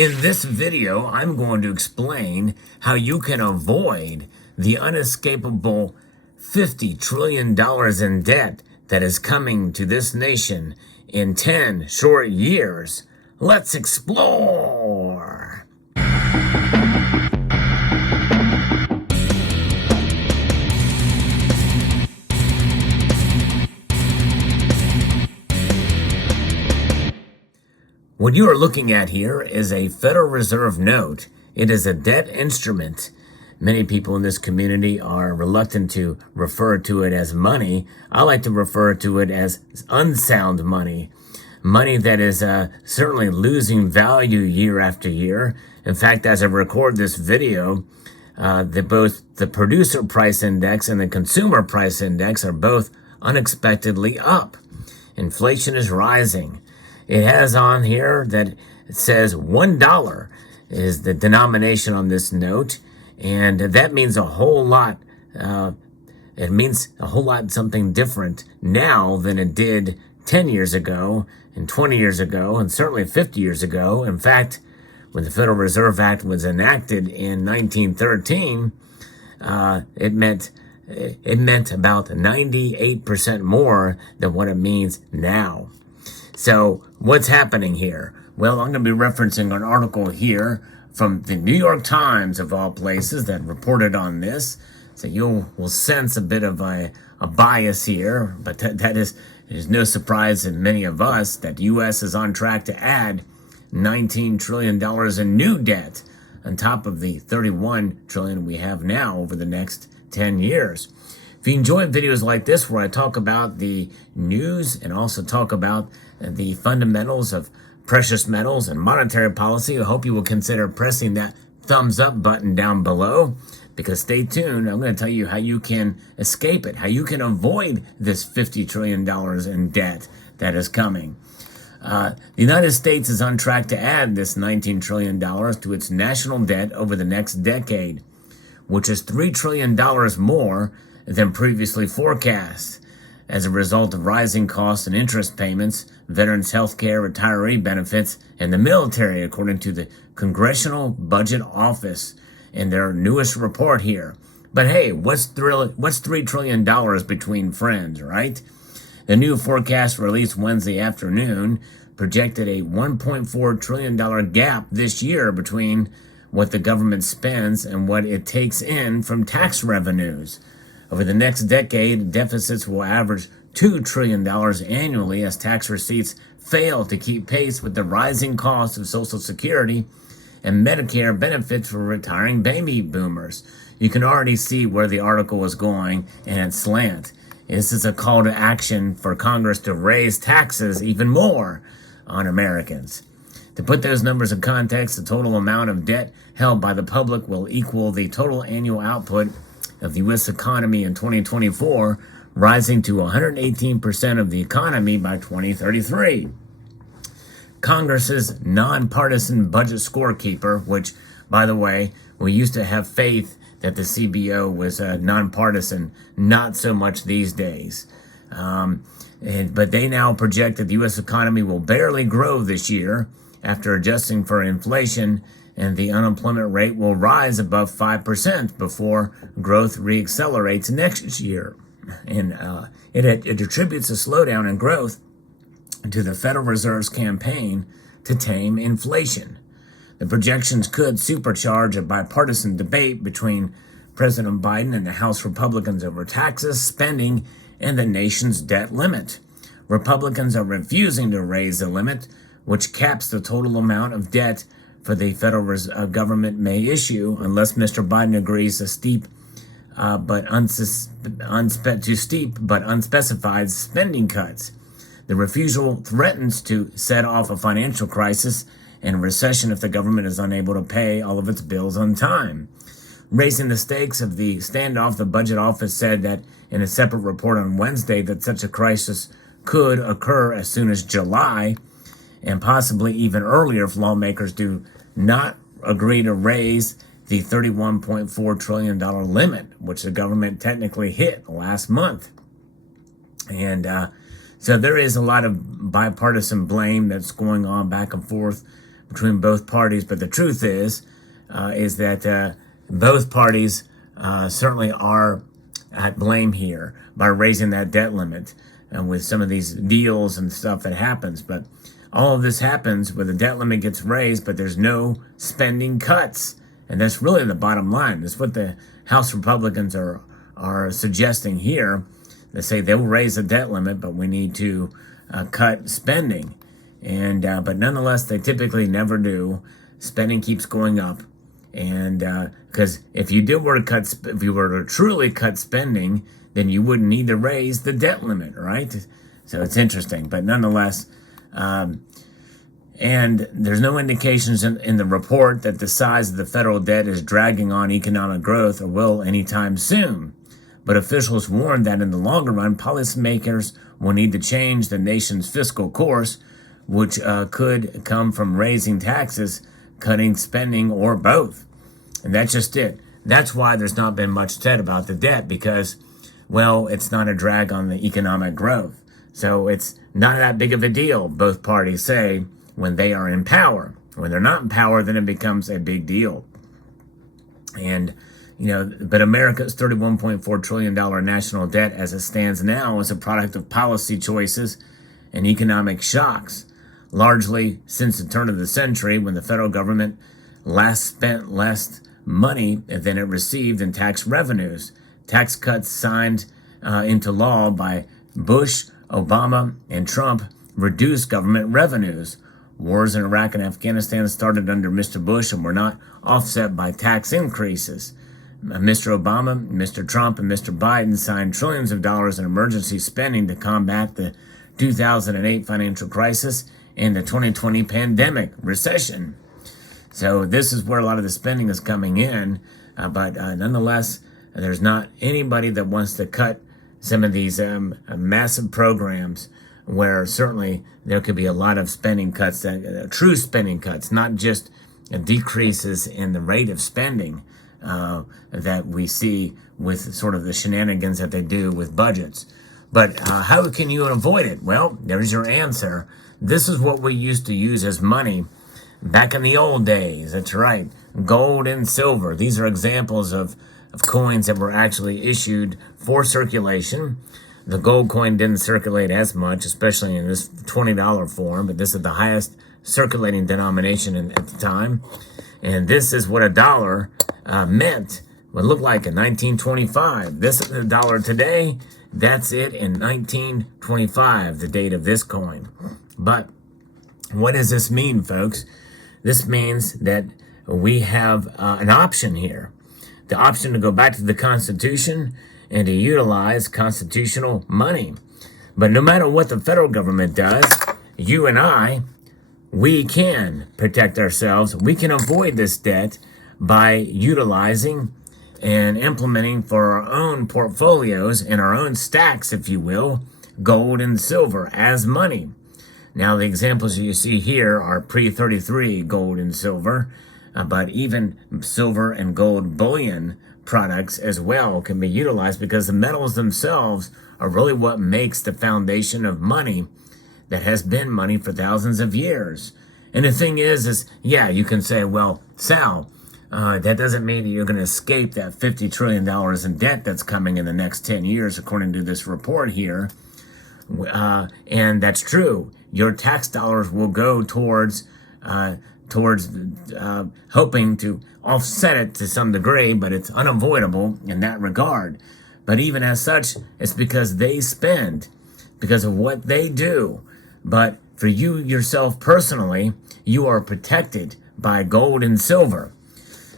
In this video, I'm going to explain how you can avoid the unescapable $50 trillion in debt that is coming to this nation in 10 short years. Let's explore! What you are looking at here is a Federal Reserve note. It is a debt instrument. Many people in this community are reluctant to refer to it as money. I like to refer to it as unsound money. Money that is certainly losing value year after year. In fact, as I record this video, both the producer price index and the consumer price index are both unexpectedly up. Inflation is rising. It has on here that it says $1 is the denomination on this note, and that means a whole lot. It means a whole lot something different now than it did 10 years ago, and 20 years ago, and certainly 50 years ago. In fact, when the Federal Reserve Act was enacted in 1913, it meant about 98% more than what it means now. So what's happening here? Well, I'm going to be referencing an article here from the New York Times, of all places, that reported on this. So you will sense a bit of a bias here, but that is no surprise in many of us that the U.S. is on track to add $19 trillion in new debt on top of the $31 trillion we have now over the next 10 years. If you enjoy videos like this where I talk about the news and also talk about the fundamentals of precious metals and monetary policy, I hope you will consider pressing that thumbs up button down below, because stay tuned. I'm going to tell you how you can escape it, how you can avoid this $50 trillion in debt that is coming. The United States is on track to add this $19 trillion to its national debt over the next decade, which is $3 trillion more than previously forecast as a result of rising costs and interest payments, veterans' health care, retiree benefits, and the military, according to the Congressional Budget Office in their newest report here. But hey, what's $3 trillion between friends, right? The new forecast released Wednesday afternoon projected a $1.4 trillion gap this year between what the government spends and what it takes in from tax revenues. Over the next decade, deficits will average $2 trillion annually as tax receipts fail to keep pace with the rising costs of Social Security and Medicare benefits for retiring baby boomers. You can already see where the article is going and its slant. This is a call to action for Congress to raise taxes even more on Americans. To put those numbers in context, the total amount of debt held by the public will equal the total annual output of the U.S. economy in 2024, rising to 118% of the economy by 2033. Congress's nonpartisan budget scorekeeper, which, by the way, we used to have faith that the CBO was nonpartisan, not so much these days. But they now project that the U.S. economy will barely grow this year after adjusting for inflation, and the unemployment rate will rise above 5% before growth reaccelerates next year. And it attributes a slowdown in growth to the Federal Reserve's campaign to tame inflation. The projections could supercharge a bipartisan debate between President Biden and the House Republicans over taxes, spending, and the nation's debt limit. Republicans are refusing to raise the limit, which caps the total amount of debt for the federal government may issue unless Mr. Biden agrees to steep but unspecified spending cuts. The refusal threatens to set off a financial crisis and a recession if the government is unable to pay all of its bills on time. Raising the stakes of the standoff, the budget office said that in a separate report on Wednesday that such a crisis could occur as soon as July, and possibly even earlier if lawmakers do not agree to raise the $31.4 trillion limit, which the government technically hit last month. And so there is a lot of bipartisan blame that's going on back and forth between both parties. But the truth is that both parties certainly are at blame here by raising that debt limit and with some of these deals and stuff that happens. But all of this happens where the debt limit gets raised, but there's no spending cuts. And that's really the bottom line. That's what the House Republicans are suggesting here. They say they will raise the debt limit, but we need to cut spending. And but nonetheless, they typically never do. Spending keeps going up. And because if you were to truly cut spending, then you wouldn't need to raise the debt limit, right? So it's interesting, but nonetheless, and there's no indications in the report that the size of the federal debt is dragging on economic growth or will anytime soon. But officials warn that in the longer run, policymakers will need to change the nation's fiscal course, which could come from raising taxes, cutting spending, or both. And that's just it. That's why there's not been much said about the debt, because, well, it's not a drag on the economic growth. So it's not that big of a deal, both parties say, when they are in power. When they're not in power, then it becomes a big deal. And, but America's $31.4 trillion national debt as it stands now is a product of policy choices and economic shocks, largely since the turn of the century, when the federal government last spent less money than it received in tax revenues. Tax cuts signed into law by Bush, Obama, and Trump reduced government revenues. Wars in Iraq and Afghanistan started under Mr. Bush and were not offset by tax increases. Mr. Obama, Mr. Trump, and Mr. Biden signed trillions of dollars in emergency spending to combat the 2008 financial crisis and the 2020 pandemic recession. So this is where a lot of the spending is coming in, but nonetheless, there's not anybody that wants to cut some of these massive programs where certainly there could be a lot of spending cuts, true spending cuts, not just decreases in the rate of spending that we see with sort of the shenanigans that they do with budgets. But how can you avoid it? Well, there's your answer. This is what we used to use as money back in the old days. That's right. Gold and silver. These are examples of coins that were actually issued for circulation. The gold coin didn't circulate as much, especially in this $20 form, but this is the highest circulating denomination at the time. And this is what a dollar meant, what it looked like in 1925. This is the dollar today. That's it in 1925, the date of this coin. But what does this mean, folks? This means that we have an option here. The option to go back to the Constitution and to utilize constitutional money. But no matter what the federal government does, you and I, we can protect ourselves. We can avoid this debt by utilizing and implementing for our own portfolios and our own stacks, if you will, gold and silver as money. Now, the examples you see here are pre-33 gold and silver, but even silver and gold bullion products as well can be utilized, because the metals themselves are really what makes the foundation of money that has been money for thousands of years. And the thing is yeah, you can say, well, Sal, that doesn't mean that you're going to escape that $50 trillion in debt that's coming in the next 10 years, according to this report here. And that's true. Your tax dollars will go towards hoping to offset it to some degree, but it's unavoidable in that regard. But even as such, it's because they spend, because of what they do. But for you yourself personally, you are protected by gold and silver.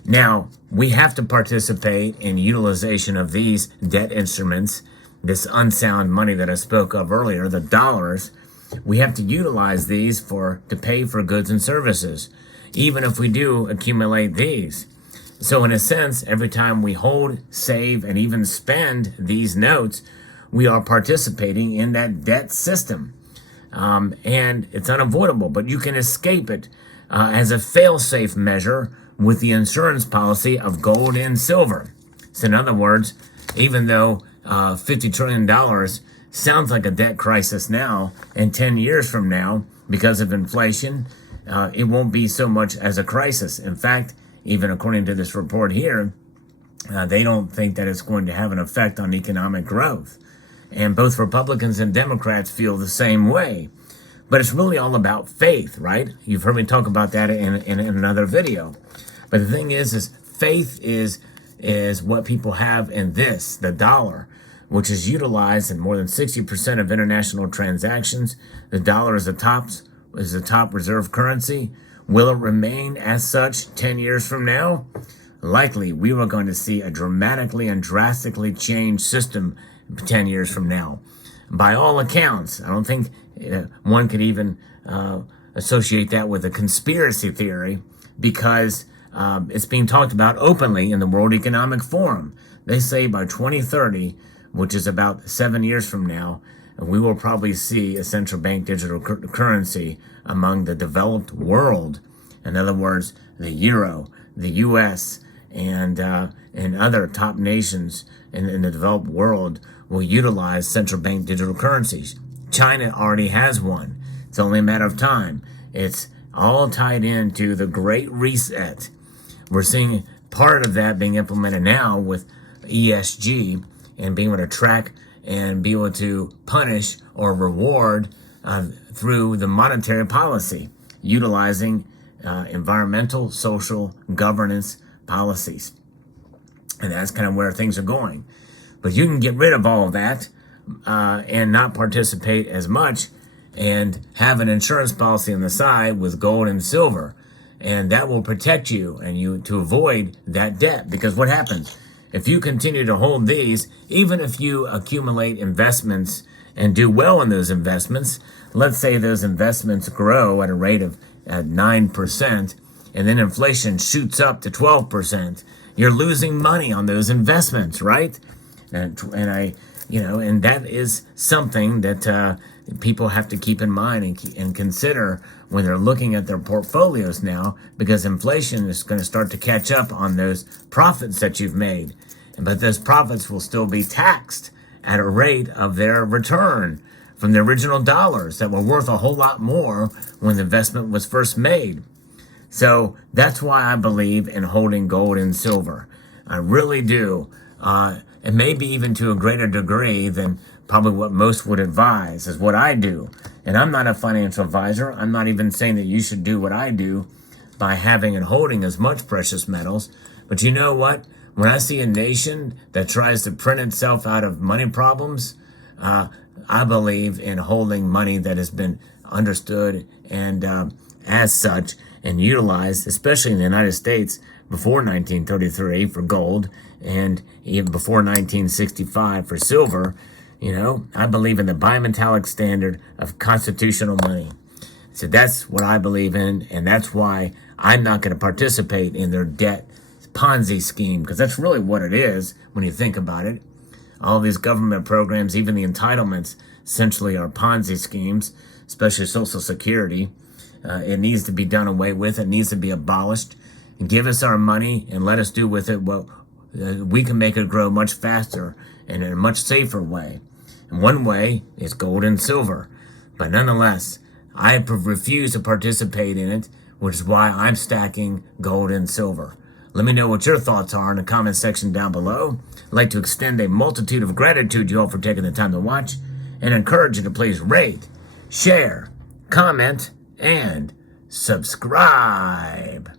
Now, we have to participate in utilization of these debt instruments, this unsound money that I spoke of earlier, the dollars. We have to utilize these to pay for goods and services, even if we do accumulate these. So in a sense, every time we hold, save, and even spend these notes, we are participating in that debt system. And it's unavoidable, but you can escape it as a fail-safe measure with the insurance policy of gold and silver. So in other words, even though $50 trillion sounds like a debt crisis now, and 10 years from now, because of inflation it won't be so much as a crisis. In fact, even according to this report here, they don't think that it's going to have an effect on economic growth. And both Republicans and Democrats feel the same way. But it's really all about faith, right? You've heard me talk about that in another video. But the thing is faith is what people have in this, the dollar, which is utilized in more than 60% of international transactions. The dollar is the top reserve currency. Will it remain as such 10 years from now? Likely, we are going to see a dramatically and drastically changed system 10 years from now. By all accounts, I don't think one could even associate that with a conspiracy theory, because it's being talked about openly in the World Economic Forum. They say by 2030, which is about 7 years from now, we will probably see a central bank digital currency among the developed world. In other words, the euro, the U.S., and other top nations in the developed world will utilize central bank digital currencies. China already has one. It's only a matter of time. It's all tied into the Great Reset. We're seeing part of that being implemented now with ESG and being able to track and be able to punish or reward through the monetary policy, utilizing environmental, social, governance policies. And that's kind of where things are going. But you can get rid of all of that and not participate as much and have an insurance policy on the side with gold and silver. And that will protect you and you to avoid that debt. Because what happens? If you continue to hold these, even if you accumulate investments and do well in those investments, let's say those investments grow at a rate of 9%, and then inflation shoots up to 12%, you're losing money on those investments, right? And that is something that people have to keep in mind and consider when they're looking at their portfolios now, because inflation is going to start to catch up on those profits that you've made. But those profits will still be taxed at a rate of their return from the original dollars that were worth a whole lot more when the investment was first made. So that's why I believe in holding gold and silver. I really do. And maybe even to a greater degree than probably what most would advise is what I do. And I'm not a financial advisor. I'm not even saying that you should do what I do by having and holding as much precious metals. But you know what? When I see a nation that tries to print itself out of money problems, I believe in holding money that has been understood and as such and utilized, especially in the United States before 1933 for gold and even before 1965 for silver. I believe in the bimetallic standard of constitutional money. So that's what I believe in, and that's why I'm not going to participate in their debt Ponzi scheme, because that's really what it is when you think about it. All these government programs, even the entitlements, essentially are Ponzi schemes, especially Social Security. It needs to be done away with. It needs to be abolished. And give us our money and let us do with it what we can make it grow much faster and in a much safer way. And one way is gold and silver. But nonetheless, I refuse to participate in it, which is why I'm stacking gold and silver. Let me know what your thoughts are in the comment section down below. I'd like to extend a multitude of gratitude to you all for taking the time to watch and encourage you to please rate, share, comment, and subscribe.